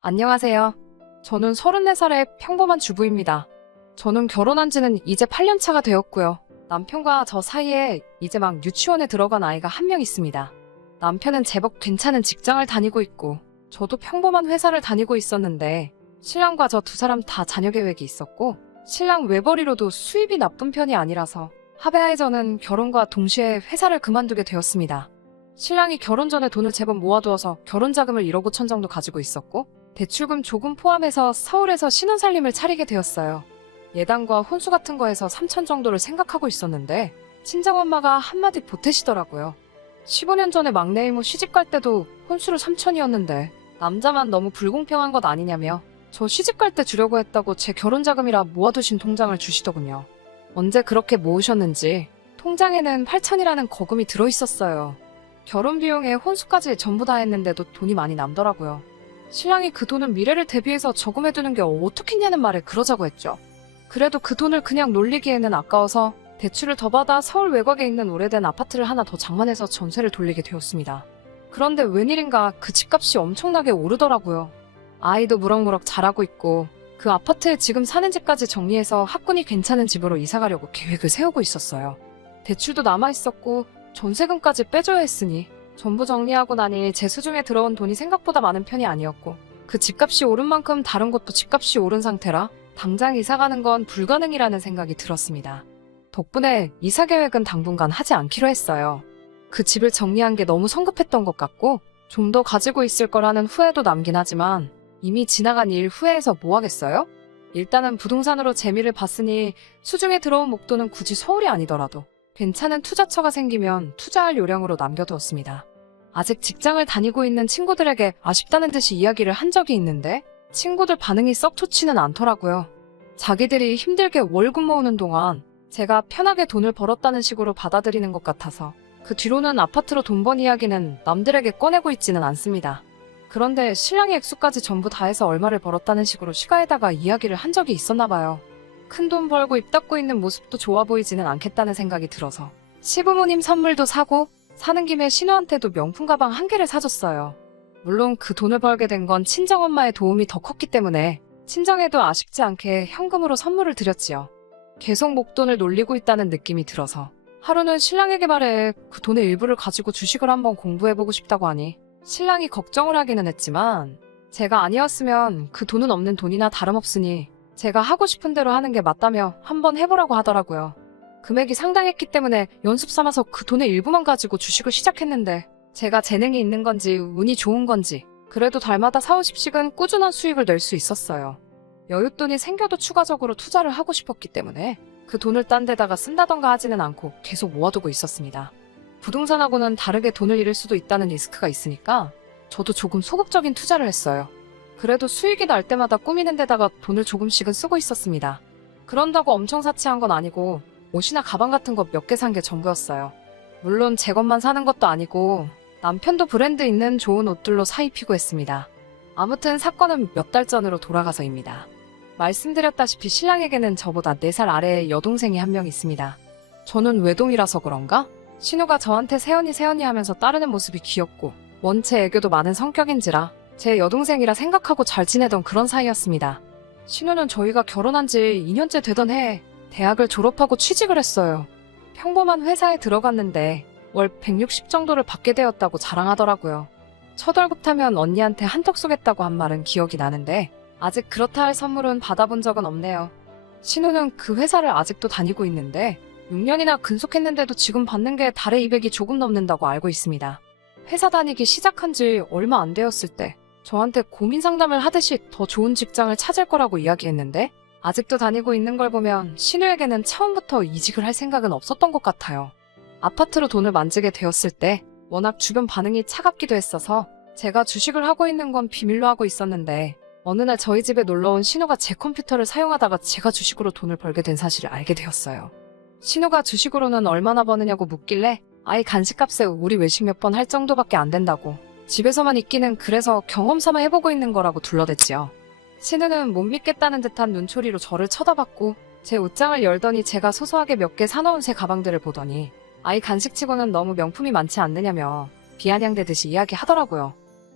안녕하세요. 저는 34살의 평범한 주부입니다. 저는 결혼한 지는 이제 8년 차가 되었고요. 남편과 저 사이에 이제 막 유치원에 들어간 아이가 한 명 있습니다. 남편은 제법 괜찮은 직장을 다니고 있고, 저도 평범한 회사를 다니고 있었는데, 신랑과 저 두 사람 다 자녀 계획이 있었고, 신랑 외벌이로도 수입이 나쁜 편이 아니라서, 합의하에 저는 결혼과 동시에 회사를 그만두게 되었습니다. 신랑이 결혼 전에 돈을 제법 모아두어서 결혼 자금을 1억 5천 정도 가지고 있었고, 대출금 조금 포함해서 서울에서 신혼살림을 차리게 되었어요. 예단과 혼수 같은 거에서 3천 정도를 생각하고 있었는데 친정엄마가 한마디 보태시더라고요. 15년 전에 막내 이모 시집갈 때도 혼수를 3천이었는데 남자만 너무 불공평한 것 아니냐며 저 시집갈 때 주려고 했다고 제 결혼자금이라 모아두신 통장을 주시더군요. 언제 그렇게 모으셨는지 통장에는 8천이라는 거금이 들어있었어요. 결혼 비용에 혼수까지 전부 다 했는데도 돈이 많이 남더라고요. 신랑이 그 돈은 미래를 대비해서 저금해두는 게 어떻겠냐는 말에 그러자고 했죠. 그래도 그 돈을 그냥 놀리기에는 아까워서 대출을 더 받아 서울 외곽에 있는 오래된 아파트를 하나 더 장만해서 전세를 돌리게 되었습니다. 그런데 웬일인가 그 집값이 엄청나게 오르더라고요. 아이도 무럭무럭 자라고 있고 그 아파트에 지금 사는 집까지 정리해서 학군이 괜찮은 집으로 이사가려고 계획을 세우고 있었어요. 대출도 남아있었고 전세금까지 빼줘야 했으니 전부 정리하고 나니 제 수중에 들어온 돈이 생각보다 많은 편이 아니었고 그 집값이 오른 만큼 다른 곳도 집값이 오른 상태라 당장 이사가는 건 불가능이라는 생각이 들었습니다. 덕분에 이사 계획은 당분간 하지 않기로 했어요. 그 집을 정리한 게 너무 성급했던 것 같고 좀 더 가지고 있을 거라는 후회도 남긴 하지만 이미 지나간 일 후회해서 뭐 하겠어요? 일단은 부동산으로 재미를 봤으니 수중에 들어온 목돈은 굳이 서울이 아니더라도 괜찮은 투자처가 생기면 투자할 요량으로 남겨두었습니다. 아직 직장을 다니고 있는 친구들에게 아쉽다는 듯이 이야기를 한 적이 있는데 친구들 반응이 썩 좋지는 않더라고요. 자기들이 힘들게 월급 모으는 동안 제가 편하게 돈을 벌었다는 식으로 받아들이는 것 같아서 그 뒤로는 아파트로 돈 번 이야기는 남들에게 꺼내고 있지는 않습니다. 그런데 신랑의 액수까지 전부 다 해서 얼마를 벌었다는 식으로 시가에다가 이야기를 한 적이 있었나 봐요. 큰 돈 벌고 입 닫고 있는 모습도 좋아 보이지는 않겠다는 생각이 들어서 시부모님 선물도 사고 사는 김에 신우한테도 명품 가방 한 개를 사줬어요. 물론 그 돈을 벌게 된 건 친정엄마의 도움이 더 컸기 때문에 친정에도 아쉽지 않게 현금으로 선물을 드렸지요. 계속 목돈을 놀리고 있다는 느낌이 들어서 하루는 신랑에게 말해 그 돈의 일부를 가지고 주식을 한번 공부해보고 싶다고 하니 신랑이 걱정을 하기는 했지만 제가 아니었으면 그 돈은 없는 돈이나 다름없으니 제가 하고 싶은 대로 하는 게 맞다며 한번 해보라고 하더라고요. 금액이 상당했기 때문에 연습 삼아서 그 돈의 일부만 가지고 주식을 시작했는데 제가 재능이 있는 건지 운이 좋은 건지 그래도 달마다 4, 50씩은 꾸준한 수익을 낼 수 있었어요. 여윳돈이 생겨도 추가적으로 투자를 하고 싶었기 때문에 그 돈을 딴 데다가 쓴다던가 하지는 않고 계속 모아두고 있었습니다. 부동산하고는 다르게 돈을 잃을 수도 있다는 리스크가 있으니까 저도 조금 소극적인 투자를 했어요. 그래도 수익이 날 때마다 꾸미는 데다가 돈을 조금씩은 쓰고 있었습니다. 그런다고 엄청 사치한 건 아니고 옷이나 가방 같은 거 몇 개 산 게 전부였어요. 물론 제 것만 사는 것도 아니고 남편도 브랜드 있는 좋은 옷들로 사입히고 했습니다. 아무튼 사건은 몇 달 전으로 돌아가서입니다. 말씀드렸다시피 신랑에게는 저보다 4살 아래의 여동생이 한 명 있습니다. 저는 외동이라서 그런가? 신우가 저한테 세연이 하면서 따르는 모습이 귀엽고 원체 애교도 많은 성격인지라 제 여동생이라 생각하고 잘 지내던 그런 사이였습니다. 신우는 저희가 결혼한 지 2년째 되던 해에 대학을 졸업하고 취직을 했어요. 평범한 회사에 들어갔는데 월 160 정도를 받게 되었다고 자랑하더라고요. 첫 월급하면 언니한테 한턱 쏘겠다고 한 말은 기억이 나는데 아직 그렇다 할 선물은 받아본 적은 없네요. 신우는 그 회사를 아직도 다니고 있는데 6년이나 근속했는데도 지금 받는 게 달에 200이 조금 넘는다고 알고 있습니다. 회사 다니기 시작한 지 얼마 안 되었을 때 저한테 고민 상담을 하듯이 더 좋은 직장을 찾을 거라고 이야기했는데 아직도 다니고 있는 걸 보면 신우에게는 처음부터 이직을 할 생각은 없었던 것 같아요. 아파트로 돈을 만지게 되었을 때 워낙 주변 반응이 차갑기도 했어서 제가 주식을 하고 있는 건 비밀로 하고 있었는데 어느 날 저희 집에 놀러온 신우가 제 컴퓨터를 사용하다가 제가 주식으로 돈을 벌게 된 사실을 알게 되었어요. 신우가 주식으로는 얼마나 버느냐고 묻길래 아이 간식값에 우리 외식 몇 번 할 정도밖에 안 된다고 집에서만 있기는 그래서 경험 삼아 해보고 있는 거라고 둘러댔지요. 신우는 못 믿겠다는 듯한 눈초리로 저를 쳐다봤고 제 옷장을 열더니 제가 소소하게 몇 개 사놓은 새 가방들을 보더니 아이 간식치고는 너무 명품이 많지 않느냐며 비아냥대듯이 이야기하더라고요.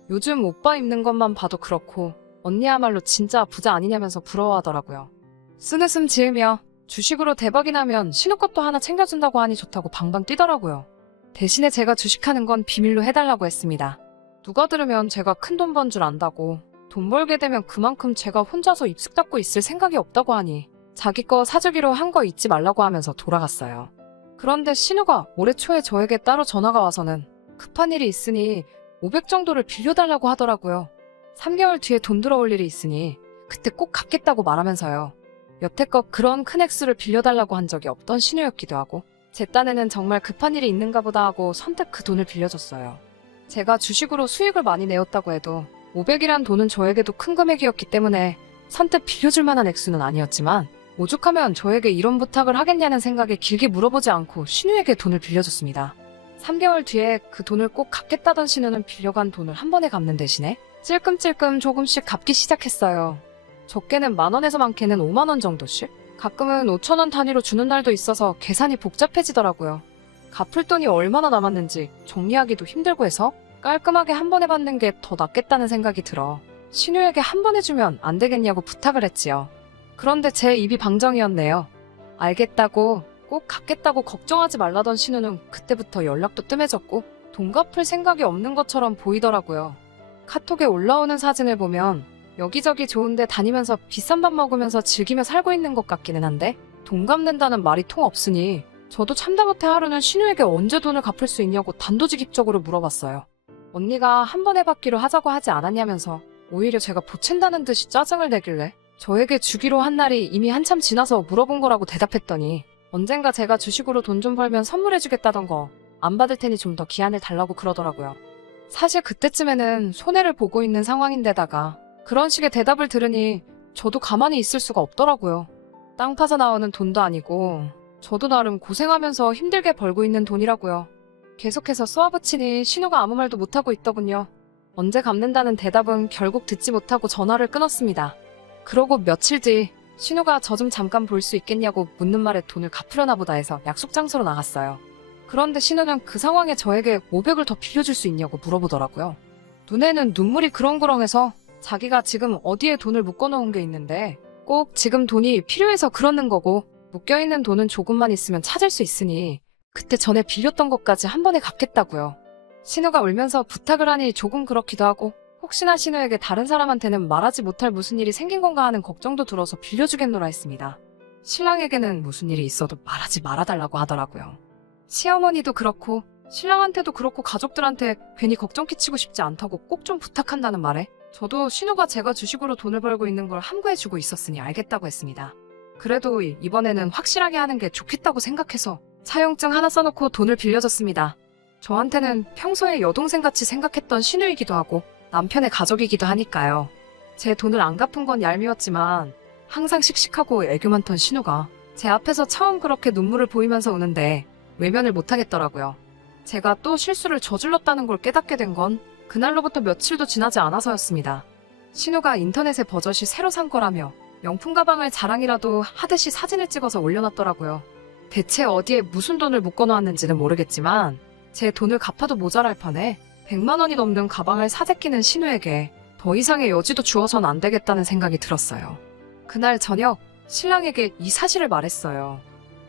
요즘 오빠 입는 것만 봐도 그렇고 언니야말로 진짜 부자 아니냐면서 부러워하더라고요. 쓴웃음 지으며 주식으로 대박이 나면 신우값도 하나 챙겨준다고 하니 좋다고 방방 뛰더라고요. 대신에 제가 주식하는 건 비밀로 해달라고 했습니다. 누가 들으면 제가 큰 돈 번 줄 안다고, 돈 벌게 되면 그만큼 제가 혼자서 입술 닦고 있을 생각이 없다고 하니 자기 거 사주기로 한 거 잊지 말라고 하면서 돌아갔어요. 그런데 신우가 올해 초에 저에게 따로 전화가 와서는 급한 일이 있으니 500 정도를 빌려달라고 하더라고요. 3개월 뒤에 돈 들어올 일이 있으니 그때 꼭 갚겠다고 말하면서요. 여태껏 그런 큰 액수를 빌려달라고 한 적이 없던 신우였기도 하고 제 딴에는 정말 급한 일이 있는가 보다 하고 선뜻 그 돈을 빌려줬어요. 제가 주식으로 수익을 많이 내었다고 해도 500이란 돈은 저에게도 큰 금액이었기 때문에 선뜻 빌려줄 만한 액수는 아니었지만 오죽하면 저에게 이런 부탁을 하겠냐는 생각에 길게 물어보지 않고 신우에게 돈을 빌려줬습니다. 3개월 뒤에 그 돈을 꼭 갚겠다던 신우는 빌려간 돈을 한 번에 갚는 대신에 찔끔찔끔 조금씩 갚기 시작했어요. 적게는 10,000원에서 많게는 50,000원 정도씩? 가끔은 5,000원 단위로 주는 날도 있어서 계산이 복잡해지더라고요. 갚을 돈이 얼마나 남았는지 정리하기도 힘들고 해서 깔끔하게 한 번에 받는 게 더 낫겠다는 생각이 들어 신우에게 한 번에 주면 안 되겠냐고 부탁을 했지요. 그런데 제 입이 방정이었네요. 알겠다고, 꼭 갚겠다고 걱정하지 말라던 신우는 그때부터 연락도 뜸해졌고 돈 갚을 생각이 없는 것처럼 보이더라고요. 카톡에 올라오는 사진을 보면 여기저기 좋은데 다니면서 비싼 밥 먹으면서 즐기며 살고 있는 것 같기는 한데 돈 갚는다는 말이 통 없으니 저도 참다 못해 하루는 신우에게 언제 돈을 갚을 수 있냐고 단도직입적으로 물어봤어요. 언니가 한 번에 받기로 하자고 하지 않았냐면서 오히려 제가 보챈다는 듯이 짜증을 내길래 저에게 주기로 한 날이 이미 한참 지나서 물어본 거라고 대답했더니 언젠가 제가 주식으로 돈 좀 벌면 선물해주겠다던 거 안 받을 테니 좀 더 기한을 달라고 그러더라고요. 사실 그때쯤에는 손해를 보고 있는 상황인데다가 그런 식의 대답을 들으니 저도 가만히 있을 수가 없더라고요. 땅 파서 나오는 돈도 아니고 저도 나름 고생하면서 힘들게 벌고 있는 돈이라고요. 계속해서 쏘아붙이니 신우가 아무 말도 못하고 있더군요. 언제 갚는다는 대답은 결국 듣지 못하고 전화를 끊었습니다. 그러고 며칠 뒤 신우가 저 좀 잠깐 볼 수 있겠냐고 묻는 말에 돈을 갚으려나 보다 해서 약속 장소로 나갔어요. 그런데 신우는 그 상황에 저에게 500을 더 빌려줄 수 있냐고 물어보더라고요. 눈에는 눈물이 그렁그렁해서 자기가 지금 어디에 돈을 묶어놓은 게 있는데 꼭 지금 돈이 필요해서 그러는 거고 묶여있는 돈은 조금만 있으면 찾을 수 있으니 그때 전에 빌렸던 것까지 한 번에 갚겠다고요. 신우가 울면서 부탁을 하니 조금 그렇기도 하고 혹시나 신우에게 다른 사람한테는 말하지 못할 무슨 일이 생긴 건가 하는 걱정도 들어서 빌려주겠노라 했습니다. 신랑에게는 무슨 일이 있어도 말하지 말아달라고 하더라고요. 시어머니도 그렇고 신랑한테도 그렇고 가족들한테 괜히 걱정 끼치고 싶지 않다고 꼭 좀 부탁한다는 말에 저도 신우가 제가 주식으로 돈을 벌고 있는 걸 함구해주고 있었으니 알겠다고 했습니다. 그래도 이번에는 확실하게 하는 게 좋겠다고 생각해서 사용증 하나 써놓고 돈을 빌려줬습니다. 저한테는 평소에 여동생같이 생각했던 신우이기도 하고 남편의 가족이기도 하니까요. 제 돈을 안 갚은 건 얄미웠지만 항상 씩씩하고 애교 많던 신우가 제 앞에서 처음 그렇게 눈물을 보이면서 우는데 외면을 못하겠더라고요. 제가 또 실수를 저질렀다는 걸 깨닫게 된 건 그날로부터 며칠도 지나지 않아서였습니다. 신우가 인터넷에 버젓이 새로 산 거라며 명품 가방을 자랑이라도 하듯이 사진을 찍어서 올려놨더라고요. 대체 어디에 무슨 돈을 묶어놓았는지는 모르겠지만 제 돈을 갚아도 모자랄 판에 100만 원이 넘는 가방을 사재끼는 신우에게 더 이상의 여지도 주어선 안 되겠다는 생각이 들었어요. 그날 저녁 신랑에게 이 사실을 말했어요.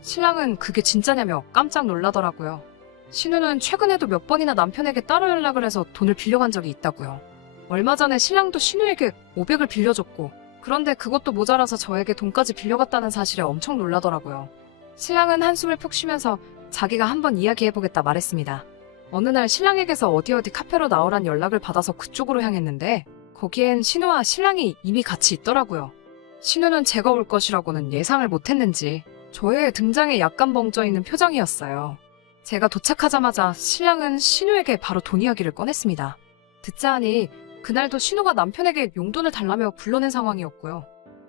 신랑은 그게 진짜냐며 깜짝 놀라더라고요. 신우는 최근에도 몇 번이나 남편에게 따로 연락을 해서 돈을 빌려간 적이 있다고요. 얼마 전에 신랑도 신우에게 500을 빌려줬고 그런데 그것도 모자라서 저에게 돈까지 빌려갔다는 사실에 엄청 놀라더라고요. 신랑은 한숨을 푹 쉬면서 자기가 한번 이야기해보겠다 말했습니다. 어느 날 신랑에게서 어디 카페로 나오란 연락을 받아서 그쪽으로 향했는데 거기엔 신우와 신랑이 이미 같이 있더라고요. 신우는 제가 올 것이라고는 예상을 못했는지 저의 등장에 약간 벙쪄있는 표정이었어요. 제가 도착하자마자 신랑은 신우에게 바로 돈 이야기를 꺼냈습니다. 듣자 하니 그날도 신우가 남편에게 용돈을 달라며 불러낸 상황이었고요.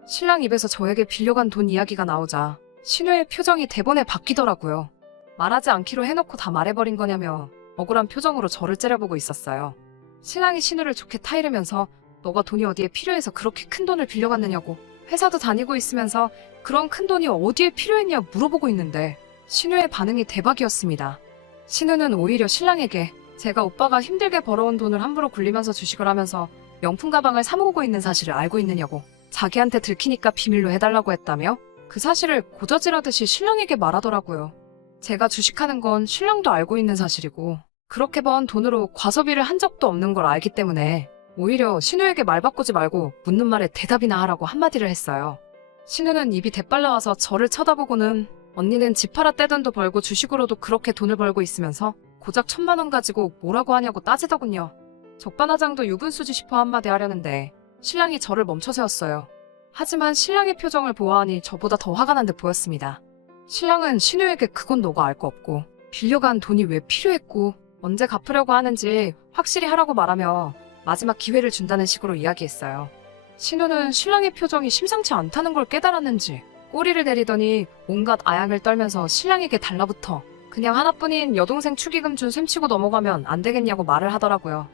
신랑 입에서 저에게 빌려간 돈 이야기가 나오자 신우의 표정이 대번에 바뀌더라고요. 말하지 않기로 해놓고 다 말해버린 거냐며 억울한 표정으로 저를 째려보고 있었어요. 신랑이 신우를 좋게 타이르면서 너가 돈이 어디에 필요해서 그렇게 큰 돈을 빌려갔느냐고 회사도 다니고 있으면서 그런 큰 돈이 어디에 필요했냐 물어보고 있는데 신우의 반응이 대박이었습니다. 신우는 오히려 신랑에게 제가 오빠가 힘들게 벌어온 돈을 함부로 굴리면서 주식을 하면서 명품 가방을 사모으고 있는 사실을 알고 있느냐고 자기한테 들키니까 비밀로 해달라고 했다며 그 사실을 고저질하듯이 신랑에게 말하더라고요. 제가 주식하는 건 신랑도 알고 있는 사실이고 그렇게 번 돈으로 과소비를 한 적도 없는 걸 알기 때문에 오히려 신우에게 말 바꾸지 말고 묻는 말에 대답이나 하라고 한마디를 했어요. 신우는 입이 대빨라와서 저를 쳐다보고는 언니는 집 팔아 떼돈도 벌고 주식으로도 그렇게 돈을 벌고 있으면서 고작 1,000만 원 가지고 뭐라고 하냐고 따지더군요. 적반하장도 유분수지 싶어 한마디 하려는데 신랑이 저를 멈춰 세웠어요. 하지만 신랑의 표정을 보아하니 저보다 더 화가 난 듯 보였습니다. 신랑은 신우에게 그건 너가 알 거 없고 빌려간 돈이 왜 필요했고 언제 갚으려고 하는지 확실히 하라고 말하며 마지막 기회를 준다는 식으로 이야기했어요. 신우는 신랑의 표정이 심상치 않다는 걸 깨달았는지 꼬리를 내리더니 온갖 아양을 떨면서 신랑에게 달라붙어 그냥 하나뿐인 여동생 축의금 준 셈치고 넘어가면 안 되겠냐고 말을 하더라고요.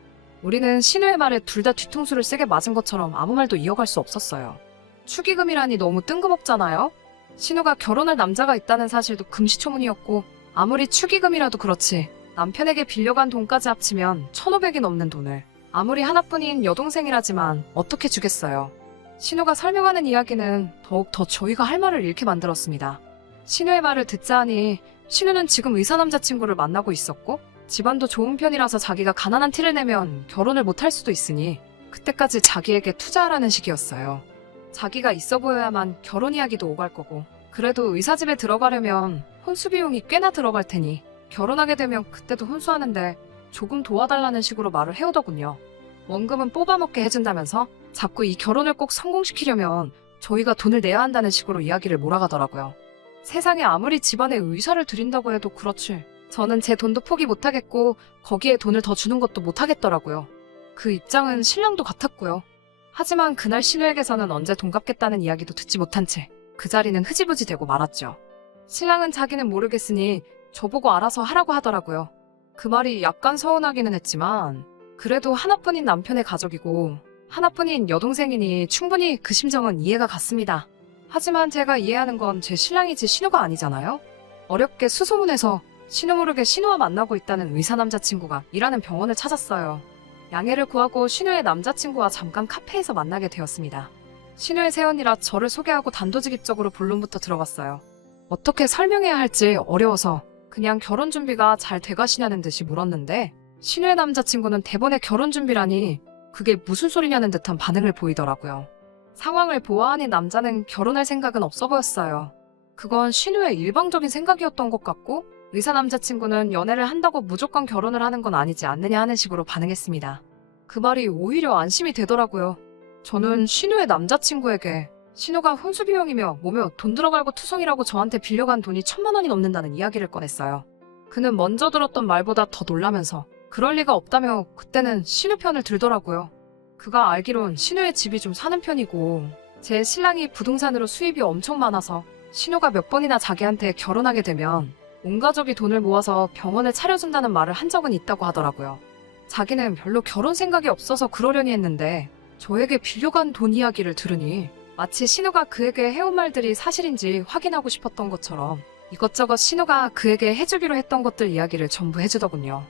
우리는 신우의 말에 둘 다 뒤통수를 세게 맞은 것처럼 아무 말도 이어갈 수 없었어요. 축의금이라니 너무 뜬금없잖아요? 신우가 결혼할 남자가 있다는 사실도 금시초문이었고 아무리 축의금이라도 그렇지 남편에게 빌려간 돈까지 합치면 1,500이 넘는 돈을 아무리 하나뿐인 여동생이라지만 어떻게 주겠어요. 신우가 설명하는 이야기는 더욱 더 저희가 할 말을 잃게 만들었습니다. 신우의 말을 듣자 하니 신우는 지금 의사 남자친구를 만나고 있었고 집안도 좋은 편이라서 자기가 가난한 티를 내면 결혼을 못할 수도 있으니 그때까지 자기에게 투자하라는 식이었어요. 자기가 있어 보여야만 결혼 이야기도 오갈 거고 그래도 의사집에 들어가려면 혼수 비용이 꽤나 들어갈 테니 결혼하게 되면 그때도 혼수하는데 조금 도와달라는 식으로 말을 해오더군요. 원금은 뽑아먹게 해준다면서 자꾸 이 결혼을 꼭 성공시키려면 저희가 돈을 내야 한다는 식으로 이야기를 몰아가더라고요. 세상에 아무리 집안에 의사를 들인다고 해도 그렇지 저는 제 돈도 포기 못하겠고 거기에 돈을 더 주는 것도 못하겠더라고요. 그 입장은 신랑도 같았고요. 하지만 그날 신우에게서는 언제 돈 갚겠다는 이야기도 듣지 못한 채 그 자리는 흐지부지 되고 말았죠. 신랑은 자기는 모르겠으니 저보고 알아서 하라고 하더라고요. 그 말이 약간 서운하기는 했지만 그래도 하나뿐인 남편의 가족이고 하나뿐인 여동생이니 충분히 그 심정은 이해가 갔습니다. 하지만 제가 이해하는 건 제 신랑이지 신우가 아니잖아요? 어렵게 수소문해서 신우 모르게 신우와 만나고 있다는 의사 남자친구가 일하는 병원을 찾았어요. 양해를 구하고 신우의 남자친구와 잠깐 카페에서 만나게 되었습니다. 신우의 새언니라 저를 소개하고 단도직입적으로 본론부터 들어갔어요. 어떻게 설명해야 할지 어려워서 그냥 결혼 준비가 잘 돼가시냐는 듯이 물었는데 신우의 남자친구는 대번에 결혼 준비라니 그게 무슨 소리냐는 듯한 반응을 보이더라고요. 상황을 보아하니 남자는 결혼할 생각은 없어 보였어요. 그건 신우의 일방적인 생각이었던 것 같고 의사 남자친구는 연애를 한다고 무조건 결혼을 하는 건 아니지 않느냐 하는 식으로 반응했습니다. 그 말이 오히려 안심이 되더라고요. 저는 신우의 남자친구에게 신우가 혼수 비용이며 뭐며 돈 들어갈고 투성이라고 저한테 빌려간 돈이 1,000만 원이 넘는다는 이야기를 꺼냈어요. 그는 먼저 들었던 말보다 더 놀라면서 그럴 리가 없다며 그때는 신우 편을 들더라고요. 그가 알기론 신우의 집이 좀 사는 편이고 제 신랑이 부동산으로 수입이 엄청 많아서 신우가 몇 번이나 자기한테 결혼하게 되면 온 가족이 돈을 모아서 병원을 차려준다는 말을 한 적은 있다고 하더라고요. 자기는 별로 결혼 생각이 없어서 그러려니 했는데 저에게 빌려간 돈 이야기를 들으니 마치 신우가 그에게 해온 말들이 사실인지 확인하고 싶었던 것처럼 이것저것 신우가 그에게 해주기로 했던 것들 이야기를 전부 해주더군요.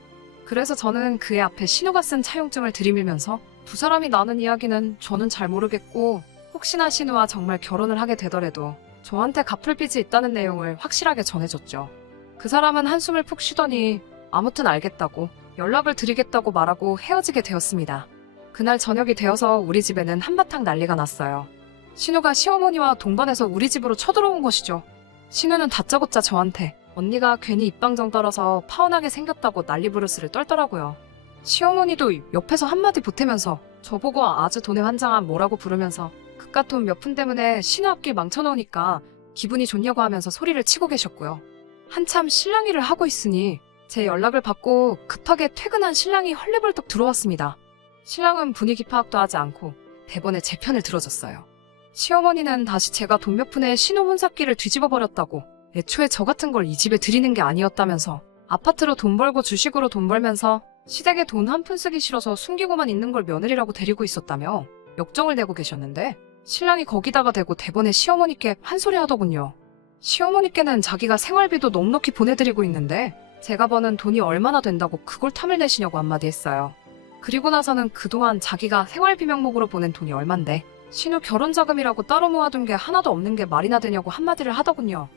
그래서 저는 그의 앞에 신우가 쓴 차용증을 들이밀면서 두 사람이 나눈 이야기는 저는 잘 모르겠고 혹시나 신우와 정말 결혼을 하게 되더라도 저한테 갚을 빚이 있다는 내용을 확실하게 전해줬죠. 그 사람은 한숨을 푹 쉬더니 아무튼 알겠다고 연락을 드리겠다고 말하고 헤어지게 되었습니다. 그날 저녁이 되어서 우리 집에는 한바탕 난리가 났어요. 신우가 시어머니와 동반해서 우리 집으로 쳐들어온 것이죠. 신우는 다짜고짜 저한테 언니가 괜히 입방정 떨어서 파혼하게 생겼다고 난리부르스를 떨더라고요. 시어머니도 옆에서 한마디 보태면서 저보고 아주 돈에 환장한 뭐라고 부르면서 그깟 돈 몇 푼 때문에 신우 앞길 망쳐놓으니까 기분이 좋냐고 하면서 소리를 치고 계셨고요. 한참 실랑이를 하고 있으니 제 연락을 받고 급하게 퇴근한 신랑이 헐레벌떡 들어왔습니다. 신랑은 분위기 파악도 하지 않고 대번에 제 편을 들어줬어요. 시어머니는 다시 제가 돈 몇 푼에 신우 혼사기를 뒤집어버렸다고 애초에 저 같은 걸 이 집에 들이는 게 아니었다면서 아파트로 돈 벌고 주식으로 돈 벌면서 시댁에 돈 한 푼 쓰기 싫어서 숨기고만 있는 걸 며느리라고 데리고 있었다며 역정을 내고 계셨는데 신랑이 거기다가 대고 대번에 시어머니께 한 소리 하더군요. 시어머니께는 자기가 생활비도 넉넉히 보내드리고 있는데 제가 버는 돈이 얼마나 된다고 그걸 탐을 내시냐고 한마디 했어요. 그리고 나서는 그동안 자기가 생활비 명목으로 보낸 돈이 얼만데 신우 결혼 자금이라고 따로 모아둔 게 하나도 없는 게 말이나 되냐고 한마디를 하더군요.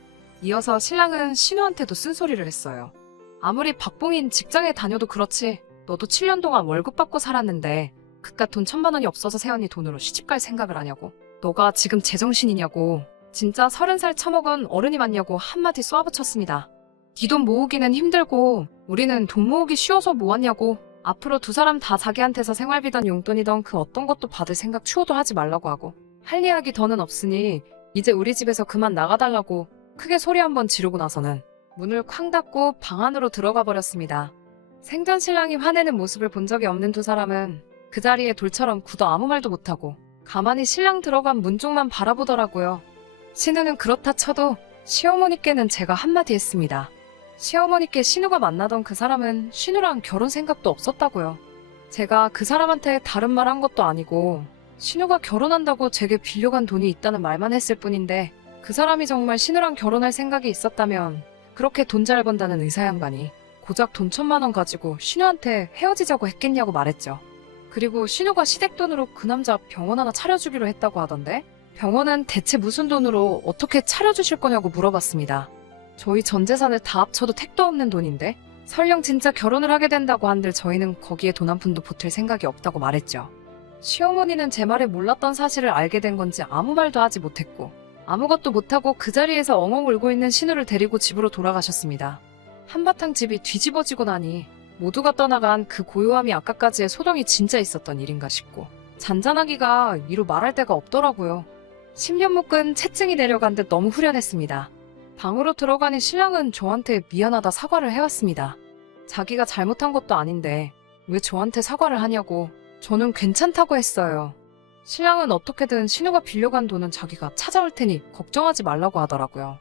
이어서 신랑은 신우한테도 쓴소리를 했어요. 아무리 박봉인 직장에 다녀도 그렇지 너도 7년 동안 월급 받고 살았는데 그깟 돈 1,000만 원이 없어서 새언니 돈으로 시집갈 생각을 하냐고. 너가 지금 제정신이냐고. 진짜 30살 처먹은 어른이 맞냐고 한마디 쏘아붙였습니다. 네 돈 모으기는 힘들고 우리는 돈 모으기 쉬워서 모았냐고. 앞으로 두 사람 다 자기한테서 생활비던 용돈이던 그 어떤 것도 받을 생각 추호도 하지 말라고 하고 할 이야기 더는 없으니 이제 우리 집에서 그만 나가달라고 크게 소리 한번 지르고 나서는 문을 쾅 닫고 방 안으로 들어가 버렸습니다. 생전 신랑이 화내는 모습을 본 적이 없는 두 사람은 그 자리에 돌처럼 굳어 아무 말도 못하고 가만히 신랑 들어간 문 쪽만 바라보더라고요. 신우는 그렇다 쳐도 시어머니께는 제가 한마디 했습니다. 시어머니께 신우가 만나던 그 사람은 신우랑 결혼 생각도 없었다고요. 제가 그 사람한테 다른 말 한 것도 아니고 신우가 결혼한다고 제게 빌려간 돈이 있다는 말만 했을 뿐인데 그 사람이 정말 신우랑 결혼할 생각이 있었다면 그렇게 돈 잘 번다는 의사 양반이 고작 돈 1,000만 원 가지고 신우한테 헤어지자고 했겠냐고 말했죠. 그리고 신우가 시댁돈으로 그 남자 병원 하나 차려주기로 했다고 하던데 병원은 대체 무슨 돈으로 어떻게 차려주실 거냐고 물어봤습니다. 저희 전 재산을 다 합쳐도 택도 없는 돈인데 설령 진짜 결혼을 하게 된다고 한들 저희는 거기에 돈 한 푼도 보탤 생각이 없다고 말했죠. 시어머니는 제 말을 몰랐던 사실을 알게 된 건지 아무 말도 하지 못했고 아무것도 못하고 그 자리에서 엉엉 울고 있는 신우를 데리고 집으로 돌아가셨습니다. 한바탕 집이 뒤집어지고 나니 모두가 떠나간 그 고요함이 아까까지의 소동이 진짜 있었던 일인가 싶고 잔잔하기가 이루 말할 데가 없더라고요. 10년 묵은 채증이 내려간 듯 너무 후련했습니다. 방으로 들어가니 신랑은 저한테 미안하다 사과를 해왔습니다. 자기가 잘못한 것도 아닌데 왜 저한테 사과를 하냐고. 저는 괜찮다고 했어요. 신랑은 어떻게든 신우가 빌려간 돈은 자기가 찾아올 테니 걱정하지 말라고 하더라고요.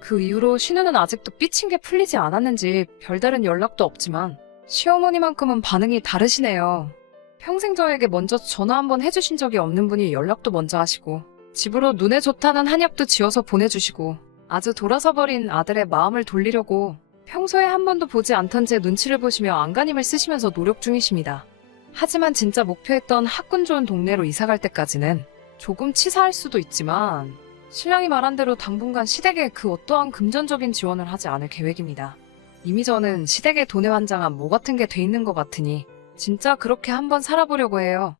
그 이후로 신우는 아직도 삐친 게 풀리지 않았는지 별다른 연락도 없지만 시어머니만큼은 반응이 다르시네요. 평생 저에게 먼저 전화 한번 해주신 적이 없는 분이 연락도 먼저 하시고 집으로 눈에 좋다는 한약도 지어서 보내주시고 아주 돌아서버린 아들의 마음을 돌리려고 평소에 한 번도 보지 않던 제 눈치를 보시며 안간힘을 쓰시면서 노력 중이십니다. 하지만 진짜 목표했던 학군 좋은 동네로 이사갈 때까지는 조금 치사할 수도 있지만 신랑이 말한 대로 당분간 시댁에 그 어떠한 금전적인 지원을 하지 않을 계획입니다. 이미 저는 시댁에 돈에 환장한 모 같은 게 돼 있는 것 같으니 진짜 그렇게 한번 살아보려고 해요.